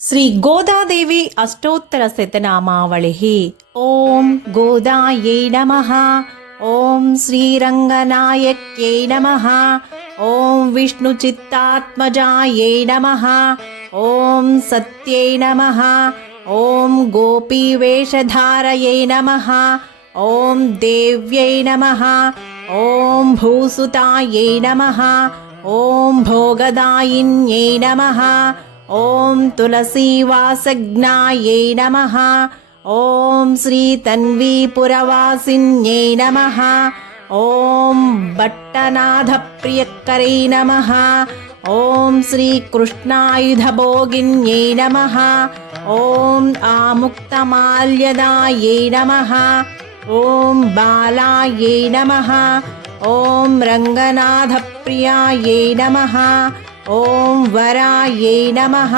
శ్రీ గోదాదేవి అష్టోత్తర శతనామావళి. ఓం గోదాయై నమః. ఓం శ్రీరంగనాయక్యై నమః. ఓం విష్ణుచిత్తాత్మజాయై నమః. ఓం సత్యై నమః. ఓం గోపీవేషధారయై నమః. ఓం దేవ్యై నమః. ఓం భూసుతాయై నమః. ఓం భోగదాయిన్యై నమః. ఓం తులసీవాసజ్ఞాయై నమః. ఓం శ్రీతన్వీపురవాసిన్యై నమః. ఓం భట్టనాథప్రియకరై నమః. ఓం శ్రీకృష్ణాయుధభోగిన్యై నమః. ఓం ఆముక్తమాల్యదాయై నమః. ఓం బాలాయై నమః. ఓం రంగనాథప్రియాయై నమః. ఓం వరాయై నమః.